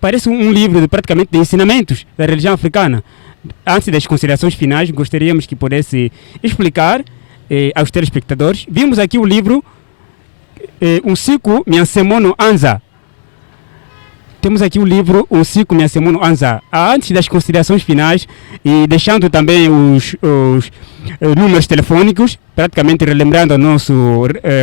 parece um livro praticamente de ensinamentos da religião africana. Antes das considerações finais, gostaríamos que pudesse explicar aos telespectadores. Vimos aqui o livro Usiku Myansemono Anza. Temos aqui o livro Usiku Myansemono Anza. Antes das considerações finais e deixando também os números telefônicos, praticamente relembrando o nosso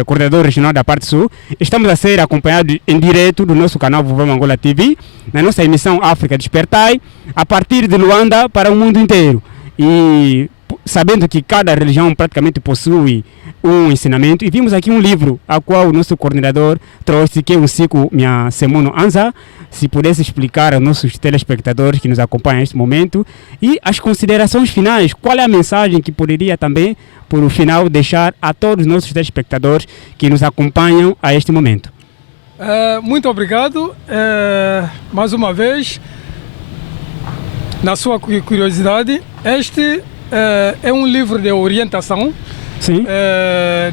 coordenador regional da parte sul, estamos a ser acompanhados em direto do nosso canal Vuvamo Angola TV, na nossa emissão África Despertai, a partir de Luanda para o mundo inteiro. E sabendo que cada religião praticamente possui um ensinamento, e vimos aqui um livro, a qual o nosso coordenador trouxe, que é o Usiku Myansemono Anza. Se pudesse explicar aos nossos telespectadores que nos acompanham neste momento, e as considerações finais, qual é a mensagem que poderia também, por o final, deixar a todos os nossos telespectadores que nos acompanham a este momento. Muito obrigado. Mais uma vez, na sua curiosidade, este é um livro de orientação. Sim.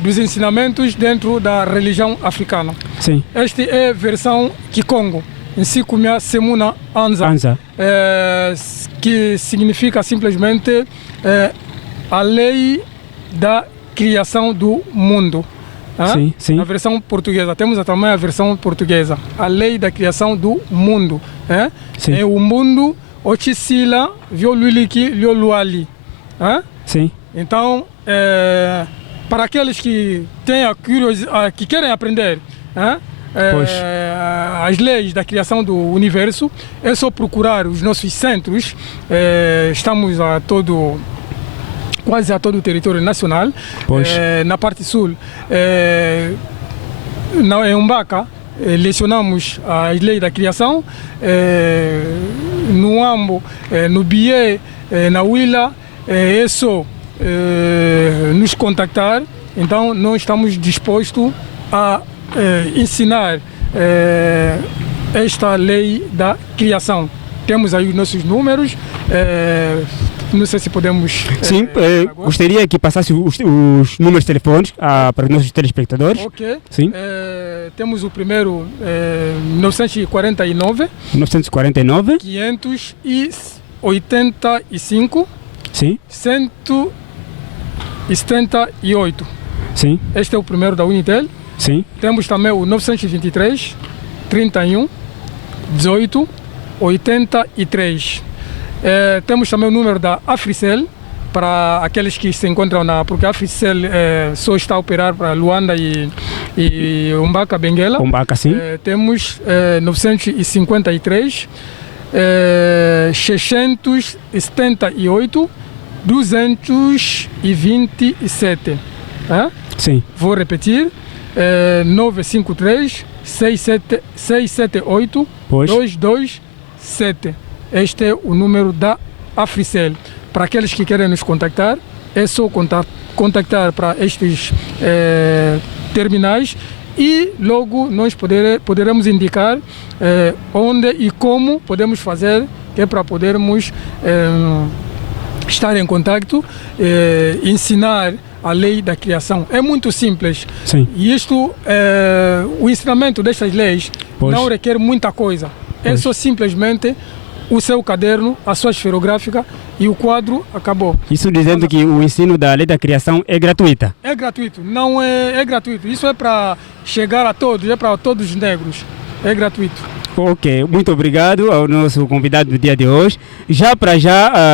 Dos ensinamentos dentro da religião africana. Sim. Este é a versão Kikongo, Usiku Myansemono Anza, que significa simplesmente a lei da criação do mundo. Sim, sim. Na versão portuguesa, temos também a versão portuguesa, a lei da criação do mundo. É o mundo Ochisila Violuliki Lioluali. Sim. Então, para aqueles que têm a curiosidade, que querem aprender as leis da criação do universo, é só procurar os nossos centros. Estamos quase a todo o território nacional. Na parte sul, em Umbaka, lecionamos as leis da criação. No Ambo, no Bié, na Huila, é só nos contactar. Então nós estamos dispostos a ensinar esta lei da criação. Temos aí os nossos números, não sei se podemos... Sim, gostaria que passasse os números telefônicos para os nossos telespectadores. Ok. Sim. Temos o primeiro, 949 585 Sim. 178. Sim. Este é o primeiro da Unitel. Sim. Temos também o 923 31 18 83. Temos também o número da Africell para aqueles que se encontram porque a Africell só está a operar para Luanda e Umbaka Benguela. Umbaka, sim. Temos 953, 678, 227. Sim. Vou repetir, 953 678 227. Este é o número da Africell. Para aqueles que querem nos contactar, é só contactar para estes terminais e logo nós poderemos indicar onde e como podemos fazer, que é para podermos estar em contato, ensinar a lei da criação. É muito simples. Sim. E isto, o ensinamento destas leis não requer muita coisa. É só simplesmente o seu caderno, a sua esferográfica e o quadro, acabou. Isso dizendo que o ensino da lei da criação é gratuita? É gratuito, não é gratuito. Isso é para chegar a todos, é para todos os negros. É gratuito. Ok, muito obrigado ao nosso convidado do dia de hoje. Já para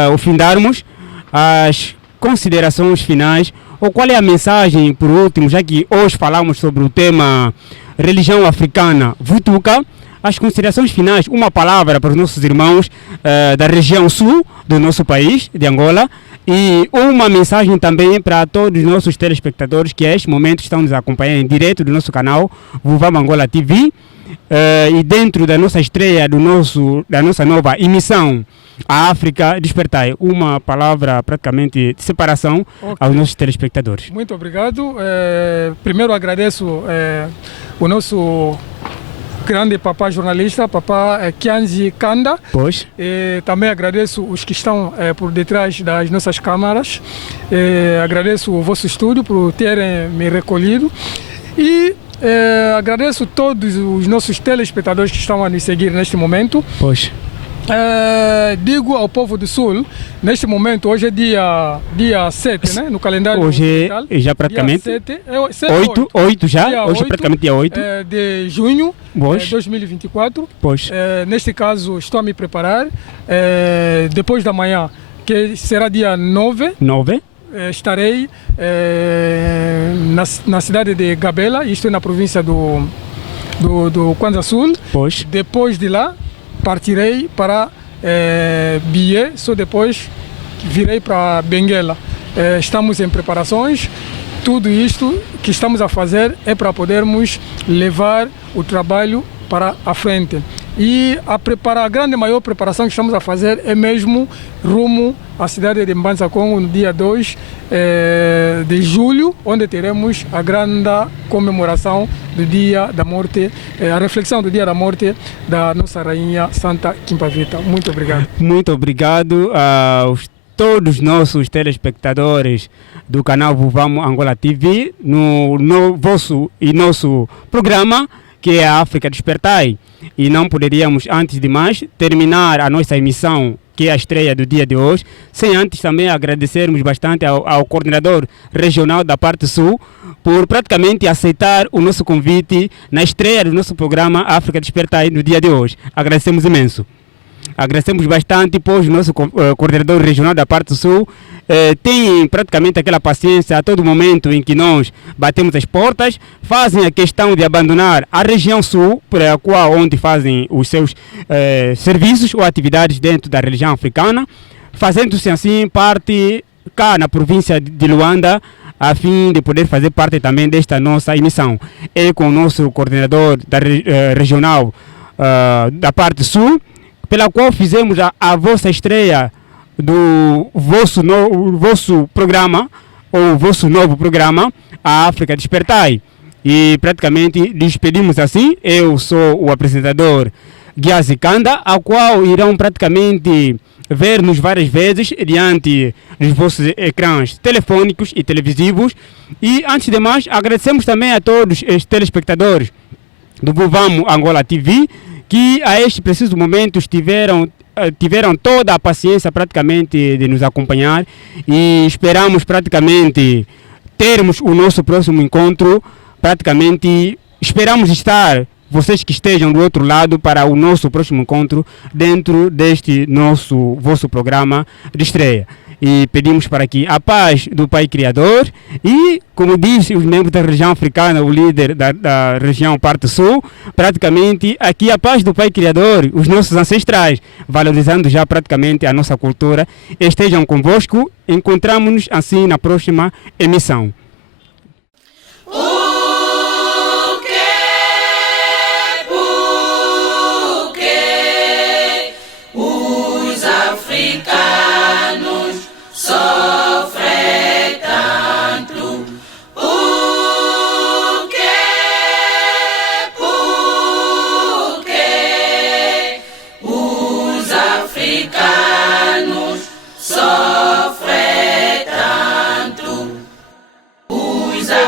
ao findarmos, as considerações finais, ou qual é a mensagem, por último, já que hoje falamos sobre o tema religião africana, Vutuka, as considerações finais, uma palavra para os nossos irmãos da região sul do nosso país, de Angola, e uma mensagem também para todos os nossos telespectadores que a este momento estão nos acompanhando em direto do nosso canal Vuvamo Angola TV, e dentro da nossa estreia da nossa nova emissão A África Despertai, uma palavra praticamente de separação aos nossos telespectadores. Muito obrigado. Primeiro agradeço o nosso grande papá jornalista, papá Kianzi Kanda. Pois. Também agradeço os que estão por detrás das nossas câmaras. Agradeço o vosso estúdio por terem me recolhido. E agradeço todos os nossos telespectadores que estão a nos seguir neste momento. Pois. Digo ao povo do Sul, neste momento, hoje é dia 7, né? No calendário hoje já praticamente 8 já, dia hoje 8, praticamente dia 8 de junho de 2024. Pois. Neste caso, estou a me preparar. Depois da manhã, que será dia 9. Estarei na cidade de Gabela, isto é na província do Kwanza Sul. Pois. Depois de lá, partirei para Bié, só depois virei para Benguela. Estamos em preparações. Tudo isto que estamos a fazer é para podermos levar o trabalho para a frente. E a grande maior preparação que estamos a fazer é mesmo rumo à cidade de Mbanza Congo no dia 2 de julho, onde teremos a grande comemoração do dia da morte, a reflexão do dia da morte da nossa rainha Santa Kimpavita. Muito obrigado. Muito obrigado a todos os nossos telespectadores do canal Vuvamo Angola TV no vosso e nosso programa, que é a África Despertai. E não poderíamos, antes de mais, terminar a nossa emissão, que é a estreia do dia de hoje, sem antes também agradecermos bastante ao coordenador regional da parte sul por praticamente aceitar o nosso convite na estreia do nosso programa África Despertai no dia de hoje. Agradecemos imenso. Agradecemos bastante, pois o nosso coordenador regional da parte sul tem praticamente aquela paciência a todo momento em que nós batemos as portas, fazem a questão de abandonar a região sul, para a qual onde fazem os seus serviços ou atividades dentro da religião africana, fazendo-se assim parte cá na província de Luanda, a fim de poder fazer parte também desta nossa emissão. E com o nosso coordenador regional da parte sul, pela qual fizemos a vossa estreia do vosso programa, ou vosso novo programa, a África Despertai. E praticamente despedimos assim. Eu sou o apresentador Kianzi Kanda, a qual irão praticamente ver-nos várias vezes diante dos vossos ecrãs telefônicos e televisivos. E antes de mais, agradecemos também a todos os telespectadores do Vuvamo Angola TV, que a este preciso momento tiveram toda a paciência praticamente de nos acompanhar, e esperamos praticamente termos o nosso próximo encontro. Praticamente esperamos estar, vocês que estejam do outro lado, para o nosso próximo encontro dentro deste vosso programa de estreia. e pedimos para que a paz do Pai Criador e, como diz os membros da região africana, o líder da região Parte Sul, praticamente aqui a paz do Pai Criador, os nossos ancestrais, valorizando já praticamente a nossa cultura, estejam convosco. Encontramos-nos assim na próxima emissão. Africanos sofrem tanto, porque os africanos sofrem.